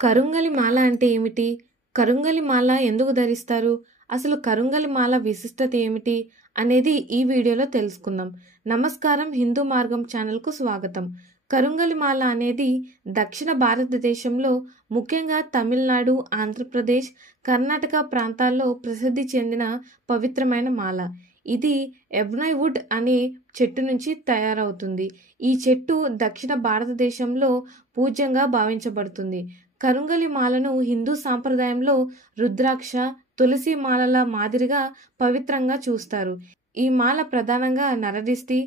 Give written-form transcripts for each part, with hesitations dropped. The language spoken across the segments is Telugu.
కరుంగలి మాల అంటే ఏమిటి? కరుంగలి మాల ఎందుకు ధరిస్తారు? అసలు కరుంగలి మాల విశిష్టత ఏమిటి? అనేది ఈ వీడియోలో తెలుసుకుందాం. నమస్కారం, హిందూ మార్గం ఛానల్కు స్వాగతం. కరుంగలి మాల అనేది దక్షిణ భారతదేశంలో ముఖ్యంగా తమిళనాడు, ఆంధ్రప్రదేశ్, కర్ణాటక ప్రాంతాల్లో ప్రసిద్ధి చెందిన పవిత్రమైన మాల. ఇది ఎబ్నై వుడ్ అనే చెట్టు నుంచి తయారవుతుంది. ఈ చెట్టు దక్షిణ భారతదేశంలో పూజ్యంగా భావించబడుతుంది. కరుంగలి మాలను హిందూ సాంప్రదాయంలో రుద్రాక్ష, తులసి మాలల మాదిరిగా పవిత్రంగా చూస్తారు. ఈ మాల ప్రధానంగా నరదిష్టి,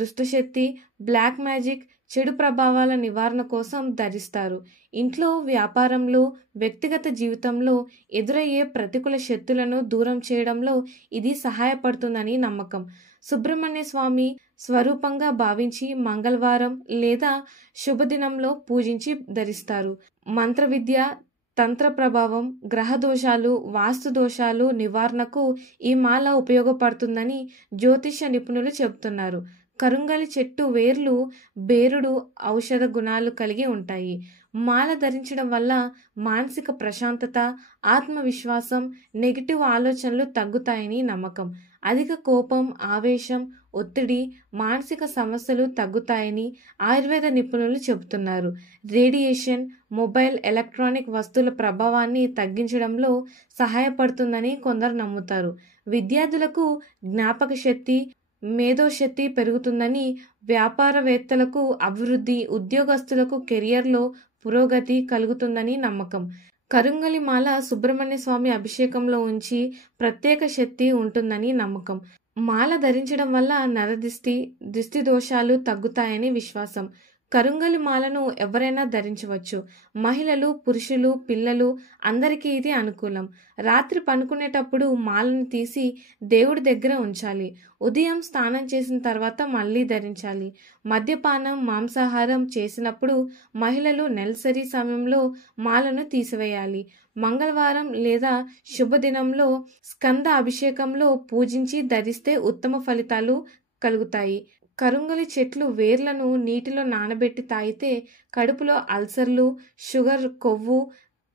దుష్టశక్తి, బ్లాక్ మ్యాజిక్, చెడు ప్రభావాల నివారణ కోసం ధరిస్తారు. ఇంట్లో, వ్యాపారంలో, వ్యక్తిగత జీవితంలో ఎదురయ్యే ప్రతికూల శక్తులను దూరం చేయడంలో ఇది సహాయపడుతుందని నమ్మకం. సుబ్రహ్మణ్య స్వామి స్వరూపంగా భావించి మంగళవారం లేదా శుభదినంలో పూజించి ధరిస్తారు. మంత్ర విద్య, తంత్ర ప్రభావం, గ్రహ దోషాలు, వాస్తు దోషాలు నివారణకు ఈ మాల ఉపయోగపడుతుందని జ్యోతిష నిపుణులు చెబుతున్నారు. కరుంగలి చెట్టు వేర్లు బేరుడు ఔషధ గుణాలు కలిగి ఉంటాయి. మాల ధరించడం వల్ల మానసిక ప్రశాంతత, ఆత్మవిశ్వాసం, నెగిటివ్ ఆలోచనలు తగ్గుతాయని నమ్మకం. అధిక కోపం, ఆవేశం, ఒత్తిడి, మానసిక సమస్యలు తగ్గుతాయని ఆయుర్వేద నిపుణులు చెబుతున్నారు. రేడియేషన్, మొబైల్, ఎలక్ట్రానిక్ వస్తువుల ప్రభావాన్ని తగ్గించడంలో సహాయపడుతుందని కొందరు నమ్ముతారు. విద్యార్థులకు జ్ఞాపక శక్తి, మేధోశక్తి పెరుగుతుందని, వ్యాపారవేత్తలకు అభివృద్ధి, ఉద్యోగస్తులకు కెరియర్లో పురోగతి కలుగుతుందని నమ్మకం. కరుంగలి మాల సుబ్రహ్మణ్య స్వామి అభిషేకంలో ఉంచి ప్రత్యేక శక్తి ఉంటుందని నమ్మకం. మాల ధరించడం వల్ల నరదిష్టి, దిష్టి దోషాలు తగ్గుతాయని విశ్వాసం. కరుంగలి మాలను ఎవరైనా ధరించవచ్చు. మహిళలు, పురుషులు, పిల్లలు అందరికీ ఇది అనుకూలం. రాత్రి పనుకునేటప్పుడు మాలను తీసి దేవుడి దగ్గర ఉంచాలి. ఉదయం స్నానం చేసిన తర్వాత మళ్ళీ ధరించాలి. మద్యపానం, మాంసాహారం చేసినప్పుడు మహిళలు నెలసరి సమయంలో మాలను తీసివేయాలి. మంగళవారం లేదా శుభదినంలో స్కంద అభిషేకంలో పూజించి ధరిస్తే ఉత్తమ ఫలితాలు కలుగుతాయి. కరుంగలి చెట్లు వేర్లను నీటిలో నానబెట్టి తాగితే కడుపులో అల్సర్లు, షుగర్, కొవ్వు,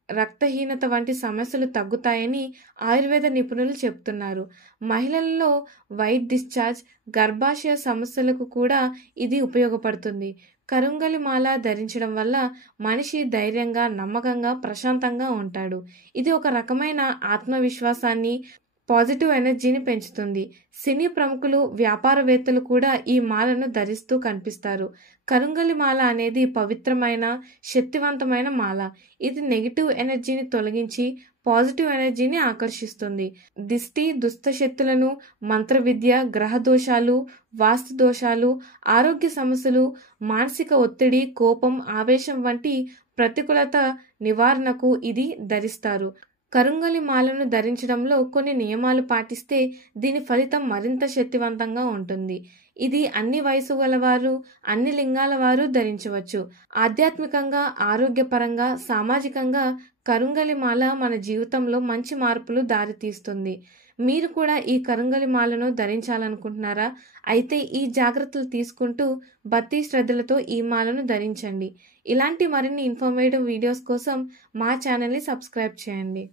రక్తహీనత వంటి సమస్యలు తగ్గుతాయని ఆయుర్వేద నిపుణులు చెబుతున్నారు. మహిళల్లో వైట్ డిశ్చార్జ్, గర్భాశయ సమస్యలకు కూడా ఇది ఉపయోగపడుతుంది. కరుంగలి మాల ధరించడం వల్ల మనిషి ధైర్యంగా, నమ్మకంగా, ప్రశాంతంగా ఉంటాడు. ఇది ఒక రకమైన ఆత్మవిశ్వాసాన్ని, పాజిటివ్ ఎనర్జీని పెంచుతుంది. సినీ ప్రముఖులు, వ్యాపారవేత్తలు కూడా ఈ మాలను ధరిస్తూ కనిపిస్తారు. కరుంగలి మాల అనేది పవిత్రమైన, శక్తివంతమైన మాల. ఇది నెగిటివ్ ఎనర్జీని తొలగించి పాజిటివ్ ఎనర్జీని ఆకర్షిస్తుంది. దిష్టి, దుష్టశక్తులను, మంత్ర విద్య, గ్రహ దోషాలు, వాస్తు దోషాలు, ఆరోగ్య సమస్యలు, మానసిక ఒత్తిడి, కోపం, ఆవేశం వంటి ప్రతికూలత నివారణకు ఇది ధరిస్తారు. కరుంగలి మాలను ధరించడంలో కొన్ని నియమాలు పాటిస్తే దీని ఫలితం మరింత శక్తివంతంగా ఉంటుంది. ఇది అన్ని వయసు గలవారు, అన్ని లింగాల వారు ధరించవచ్చు. ఆధ్యాత్మికంగా, ఆరోగ్యపరంగా, సామాజికంగా కరుంగలి మాల మన జీవితంలో మంచి మార్పులు దారితీస్తుంది. మీరు కూడా ఈ కరుంగలి మాలను ధరించాలనుకుంటున్నారా? అయితే ఈ జాగ్రత్తలు తీసుకుంటూ భక్తి శ్రద్ధలతో ఈ మాలను ధరించండి. ఇలాంటి మరిన్ని ఇన్ఫర్మేటివ్ వీడియోస్ కోసం మా ఛానల్ని సబ్స్క్రైబ్ చేయండి.